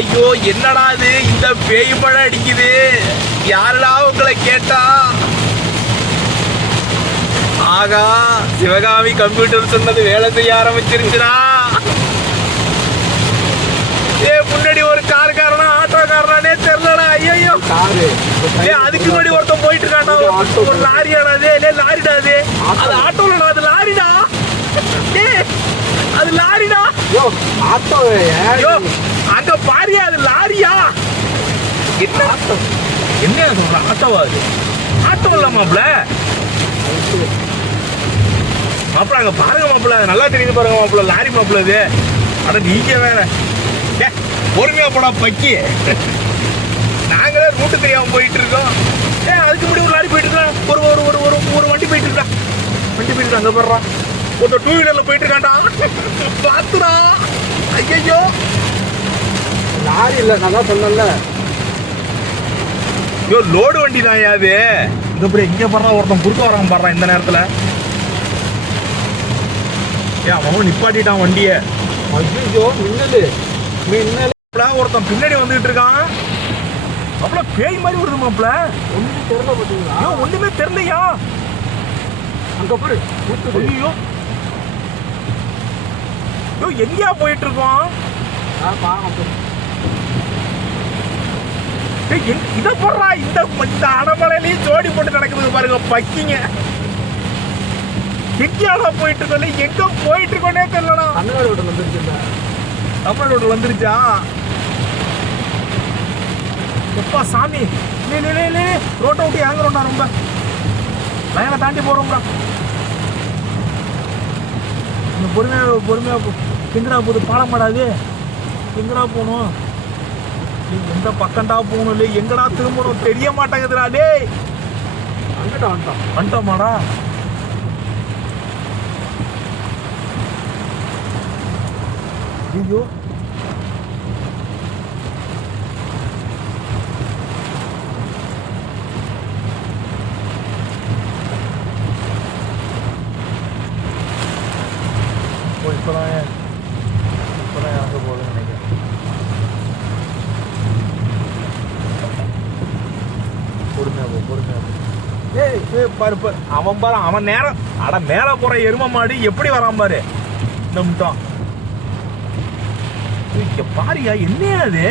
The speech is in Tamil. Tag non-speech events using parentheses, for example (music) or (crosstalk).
ஐயோ என்னடா இது? இந்த பேய் மழை அடிக்குது. யாருடா உங்களை கேட்டா? ஆகா சிவகாமி கம்ப்யூட்டர் சொன்னது வேலை செய்ய ஆரம்பிச்சிருச்சுடா. ஏ முன்னாடி ஒரு காருக்காரனா ஆட்டோக்காரனே தெரியலடா. ஐயோ காரு. ஏ அதுக்கு முன்னாடி ஒருத்தன் போயிட்டு ஆட்டோ. ஒரு லாரியாடா அது. லாரிடா அது. அது ஆட்டோலடா அது லாரிடா. அது லாரிடா. ஆட்டோ அங்க லாரியா அது? லாரியா? என்ன? ஆட்டோ. என்ன சொல்ற? ஆட்டோவா அது? ஆட்டோ இல்ல மாப்ள மாப்பிள அங்க பாருங்க மாப்பிள. அது நல்லா தெரியுது பாருங்க மாப்பிள. லாரி மாப்பிள இது அட நீங்க வேற. ஏ, பொறுமையா போடா பக்கி. நாங்களே ரூட்டு தெரியாம போயிட்டு இருக்கோம். ஏ அதுக்கு முன்னாடி ஒரு லாரி போயிட்டு இருக்கா? ஒரு ஒரு ஒரு ஒரு ஒரு வண்டி போயிட்டு இருக்கா? வண்டி போயிட்டு அங்க போடுறான் ஒருத்தர் டூ வீலர்ல போயிட்டு இருக்காண்டா (laughs) பார்த்து ஐயோ லாரி இல்ல நான் தான் சொன்னேன்ல. ஐயோ லோடு வண்டி தான் அது இந்த இப்படி எங்க படுறா ஒருத்தன் குறுக்க வராம பாடுறான் இந்த நேரத்துல. ஏன் அவன் நிப்பாட்டிட்டான் வண்டியை. ஐயோ மின்னலு. மின்னல். ஒருத்தன் பின்னாடி வந்துகிட்டு இருக்கான். அப்புறம் பேய் மாதிரி வருது மாப்ள. ஒன்றும் தெரியல பார்த்தீங்களா? ஐயோ ஒண்ணுமே தெரியலையா? அங்க பாரு ஐயோ ஐயோ எங்கேயா போயிட்டு இருக்கோம் ஆ இத போடுறா இந்த இந்த அடமலையிலயும் ஜோடி போட்டு நடக்குது பாருங்க பக்கிங்க. எங்கேயாடா போயிட்டு இருக்கோம் எங்க போயிட்டு இருக்கோன்னே தெரியலடா. தமிழ்நாடு விட்டு வந்துருச்சுல்ல தமிழ்நாடு வந்துருச்சா? எப்பா சாமி? ரோட்டை விட்டு இறங்குறோம்டா ரொம்ப. லைனை தாண்டி போறோம்டா. இந்த பொறுமையா பொறுமையா போ. எங்கடா போகுது? பாலம் மாடாது எங்கடா போகணும்? எந்த பக்கம்டா போகணும் இல்லை எங்கடா திரும்பணும்? தெரிய மாட்டேங்குதுடா டேய். வந்துட்டோம் வந்துட்டோம் வந்துட்டோமாடா. ஐயோ. ஓ இப்போதான் இப்போதான் இறங்க போகுதுன்னு நினைக்கிறேன் பொறுமையா போ பொறுமையா போ ஏய் பாரு பாரு. அவன் பாரு அவன் நேரம். அட மேல போற எரும மாடு எப்படி வரான் பாரு. நம்பிட்டான் பாரியா? என்ன அது?